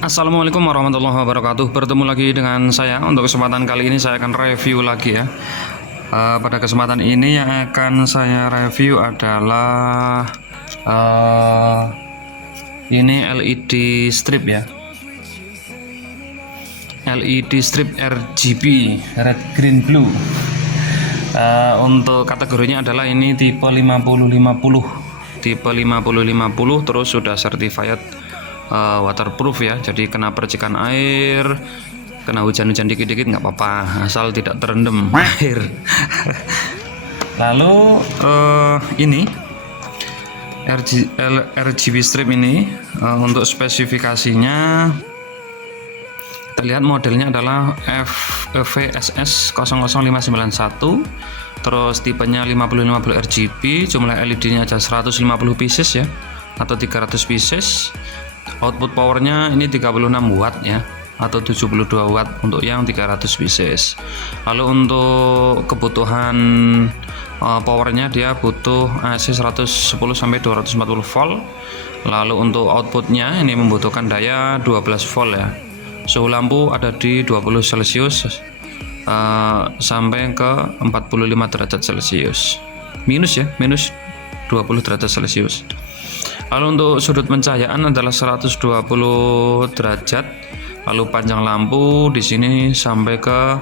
Assalamualaikum warahmatullahi wabarakatuh. Bertemu lagi dengan saya. Untuk kesempatan kali ini saya akan review lagi ya. Pada kesempatan ini yang akan saya review adalah ini LED strip ya. LED strip RGB, red green blue. Untuk kategorinya adalah ini tipe 5050. Tipe 5050 terus sudah certified waterproof ya, jadi kena percikan air, kena hujan-hujan dikit-dikit nggak apa-apa, asal tidak terendam air. Lalu ini RGB strip ini untuk spesifikasinya terlihat modelnya adalah VSS 00591, terus tipenya 5050 RGB, jumlah LED-nya aja 150 pieces ya, atau 300 pieces. Output powernya ini 36 watt ya, atau 72 watt untuk yang 300 pieces. Lalu untuk kebutuhan powernya dia butuh AC 110 sampai 240 volt. Lalu untuk outputnya ini membutuhkan daya 12 volt ya. Suhu lampu ada di 20 celcius sampai ke 45 derajat celcius, minus ya, minus 20 derajat celcius. Lalu untuk sudut pencahayaan adalah 120 derajat. Lalu panjang lampu di sini sampai ke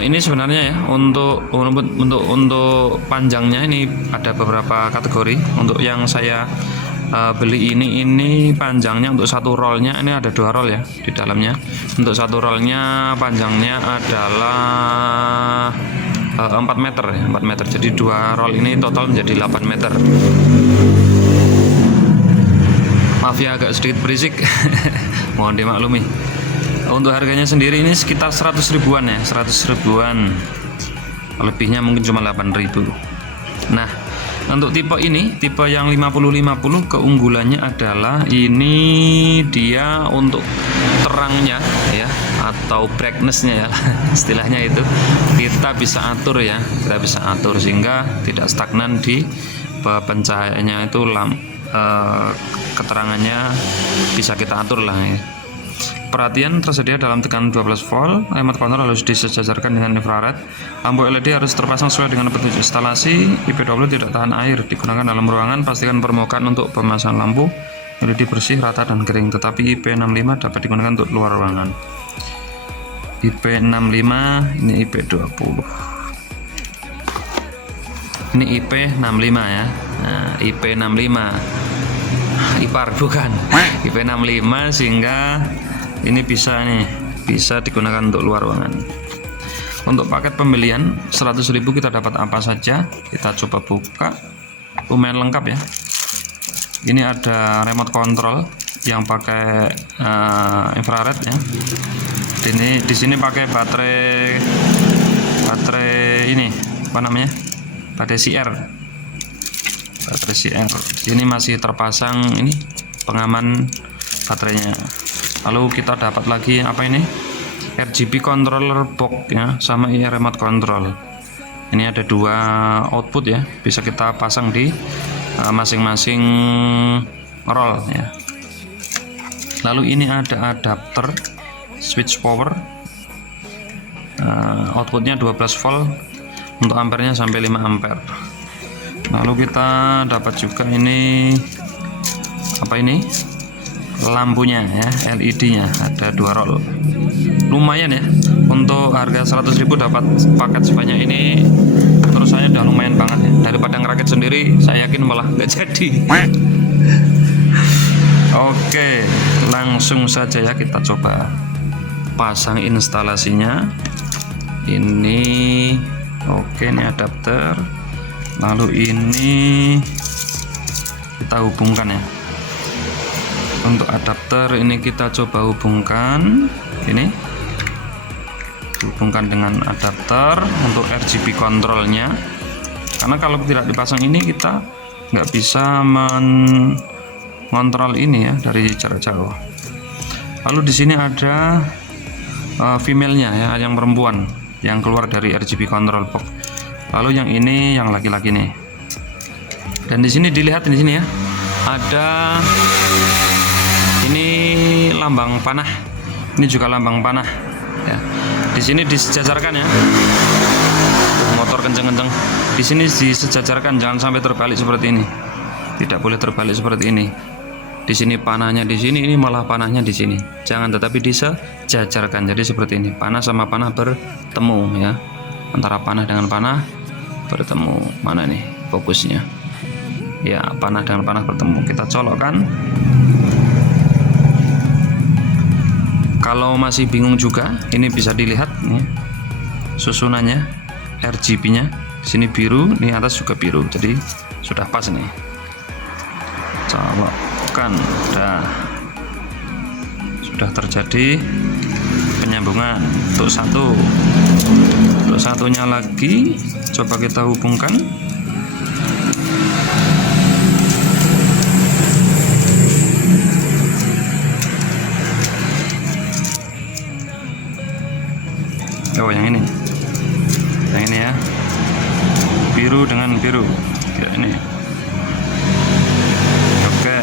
ini sebenarnya ya, untuk panjangnya ini ada beberapa kategori. Untuk yang saya beli ini panjangnya untuk satu rollnya ini ada 2 roll ya di dalamnya. Untuk satu rollnya panjangnya adalah 4 meter ya, 4 meter. Jadi 2 roll ini total menjadi 8 meter. Maaf ya agak sedikit berisik. Mohon dimaklumi. Untuk harganya sendiri ini sekitar 100 ribuan ya, 100 ribuan. Lebihnya mungkin cuma 8.000. Nah, untuk tipe ini, tipe yang 5050, keunggulannya adalah ini dia untuk terangnya ya, atau brightness-nya ya, istilahnya itu kita bisa atur ya, kita bisa atur sehingga tidak stagnan di pencahayaannya itu keterangannya bisa kita atur lah ya. Perhatian tersedia dalam tekanan 12 volt. Remote control harus disejajarkan dengan infrared. Lampu LED harus terpasang sesuai dengan petunjuk instalasi. IP20 tidak tahan air, digunakan dalam ruangan. Pastikan permukaan untuk pemasangan lampu LED bersih, rata dan kering. Tetapi IP65 dapat digunakan untuk luar ruangan. IP65, ini IP20. Ini IP65 ya. Nah, IP65 IPAR bukan IP65, sehingga ini bisa digunakan untuk luar ruangan. Untuk paket pembelian 100.000 kita dapat apa saja, kita coba buka. Lumayan lengkap ya. Ini ada remote control yang pakai infrared ya. Di sini pakai baterai ini apa namanya, baterai CR. Ini masih terpasang ini pengaman baterainya. Lalu kita dapat lagi apa ini, RGB controller box ya, sama ini remote control. Ini ada 2 output ya, bisa kita pasang di masing-masing roll ya. Lalu ini ada adapter switch power, outputnya 12 volt, untuk ampernya sampai 5 ampere. Lalu kita dapat juga ini apa ini, lampunya ya, LED-nya ada 2 roll. Lumayan ya, untuk harga 100.000 dapat paket sebanyak ini, terus saya udah lumayan banget ya. Daripada ngerakit sendiri, saya yakin malah nggak jadi. Oke, langsung saja ya kita coba pasang instalasinya. Ini oke, ini adapter. Lalu ini kita hubungkan ya. Untuk adapter ini kita coba hubungkan, ini hubungkan dengan adapter untuk RGB kontrolnya, karena kalau tidak dipasang ini kita nggak bisa mengontrol ini ya dari jarak jauh. Lalu di sini ada female-nya ya, yang perempuan yang keluar dari RGB control box. Lalu yang ini yang laki-laki nih. Dan di sini dilihat di sini ya, ada ini lambang panah. Ini juga lambang panah. Ya. Di sini disejajarkan ya. Motor kenceng-kenceng. Di sini disejajarkan, jangan sampai terbalik seperti ini. Tidak boleh terbalik seperti ini. Di sini panahnya di sini, ini malah panahnya di sini. Jangan, tetapi disejajarkan. Jadi seperti ini. Panah sama panah bertemu ya. Antara panah dengan panah bertemu. Mana nih fokusnya? Ya, panah dengan panah bertemu. Kita colokkan. Kalau masih bingung juga, ini bisa dilihat nih susunannya, RGB-nya. Di sini biru, ini atas juga biru. Jadi sudah pas nih. Colokkan. Sudah terjadi penyambungan untuk satu. Untuk satunya lagi coba kita hubungkan. Oh, yang ini ya, biru dengan biru ya, ini. Oke,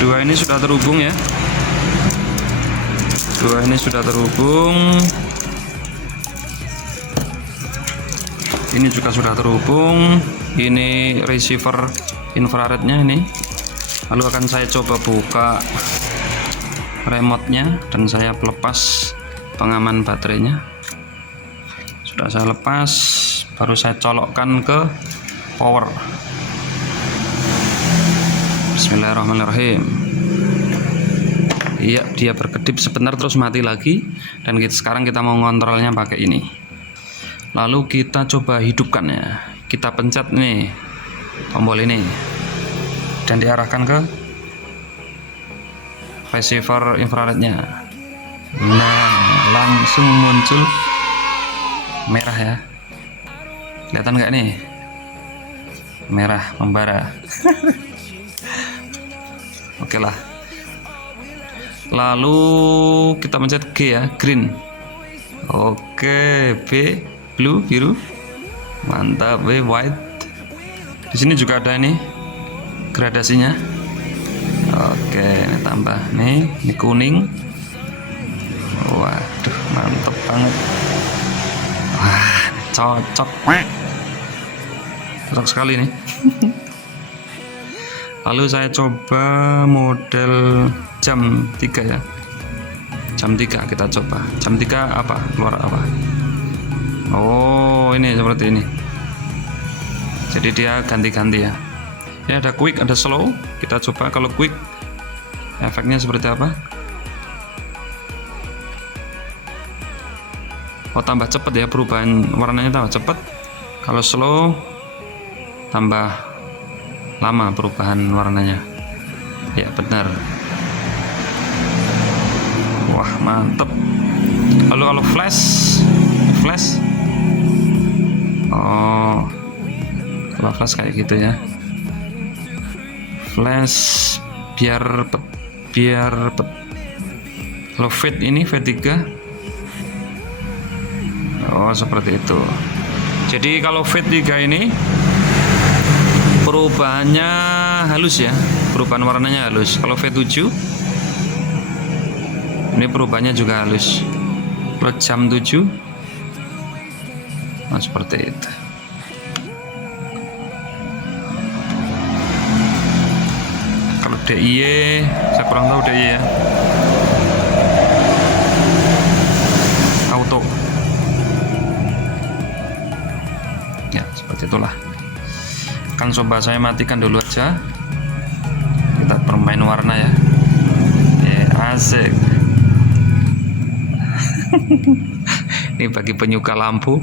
dua ini sudah terhubung ya, dua ini sudah terhubung, ini juga sudah terhubung. Ini receiver infrarednya ini. Lalu akan saya coba buka remote-nya dan saya lepas pengaman baterainya. Sudah saya lepas, baru saya colokkan ke power. Bismillahirrahmanirrahim. Iya, dia berkedip sebentar terus mati lagi. Dan sekarang kita mau ngontrolnya pakai ini. Lalu kita coba hidupkan ya. Kita pencet nih tombol ini dan diarahkan ke receiver infrarednya. Nah, langsung muncul merah ya. Kelihatan nggak nih? Merah membara. Oke lah. Lalu kita pencet G ya, green. Oke, B blue, biru. Mantap, B white. Di sini juga ada ini gradasinya. Oke, ini tambah nih, ini kuning. Waduh, mantep banget. Wah, cocok sekali nih. Lalu saya coba model jam 3 ya. Jam 3 kita coba. Jam 3 apa? Keluar apa? Oh, ini seperti ini. Jadi dia ganti-ganti ya. Ini ada quick, ada slow. Kita coba kalau quick efeknya seperti apa. Oh, tambah cepat ya, perubahan warnanya tambah cepat. Kalau slow tambah lama perubahan warnanya. Ya benar. Wah, mantep. Lalu kalau flash, oh, kalau flash kayak gitu ya. Flash biar kalau fade ini fade 3. Oh, seperti itu. Jadi kalau fade 3 ini perubahannya halus ya, perubahan warnanya halus. Kalau fade 7 ini perubahannya juga halus. Kalau jam 7 nah, seperti itu. Kalau DIY saya kurang tahu DIY ya. Auto ya, seperti itulah. Kan coba saya matikan dulu aja. Kita bermain warna ya. Ya, asik. Ini bagi penyuka lampu.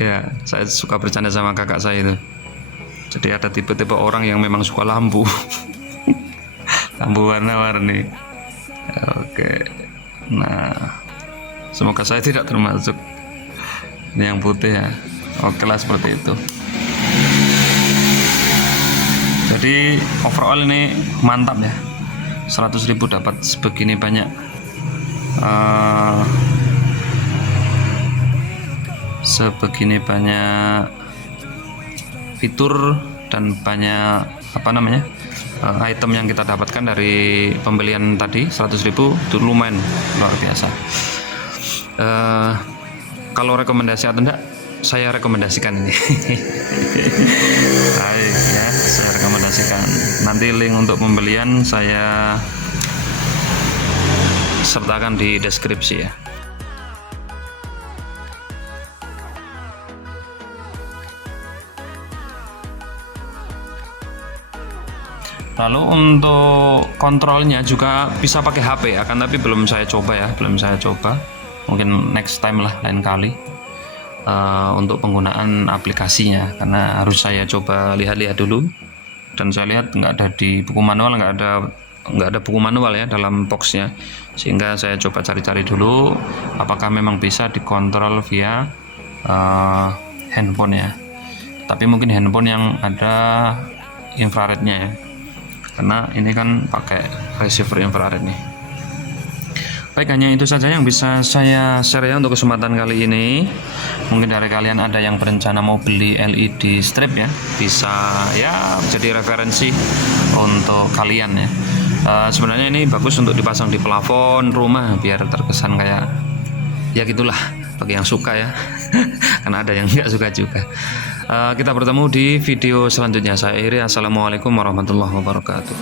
Ya, saya suka bercanda sama kakak saya itu. Jadi ada tipe-tipe orang yang memang suka lampu. Lampu warna-warni. Oke. Nah, semoga saya tidak termasuk. Ini yang putih ya. Oke lah, seperti itu. Jadi overall ini mantap ya. 100.000 dapat sebegini banyak fitur dan banyak item yang kita dapatkan dari pembelian tadi 100.000 itu lumayan luar biasa. Kalau rekomendasi atau enggak, saya rekomendasikan ini. Baik ya, saya rekomendasikan. Nanti link untuk pembelian saya sertakan di deskripsi ya. Lalu untuk kontrolnya juga bisa pakai HP ya, kan tapi belum saya coba. Mungkin next time lah, lain kali. Untuk penggunaan aplikasinya, karena harus saya coba lihat-lihat dulu. Dan saya lihat nggak ada di buku manual, nggak ada buku manual ya dalam boxnya, sehingga saya coba cari-cari dulu apakah memang bisa dikontrol via handphone ya. Tapi mungkin handphone yang ada infrarednya ya, karena ini kan pakai receiver infrared nih. Baik, hanya itu saja yang bisa saya share ya untuk kesempatan kali ini. Mungkin dari kalian ada yang berencana mau beli LED strip ya, bisa ya jadi referensi untuk kalian ya. Sebenarnya ini bagus untuk dipasang di plafon rumah biar terkesan kayak ya gitulah, bagi yang suka ya. Karena ada yang nggak suka juga. Kita bertemu di video selanjutnya. Saya Iri, assalamualaikum warahmatullahi wabarakatuh.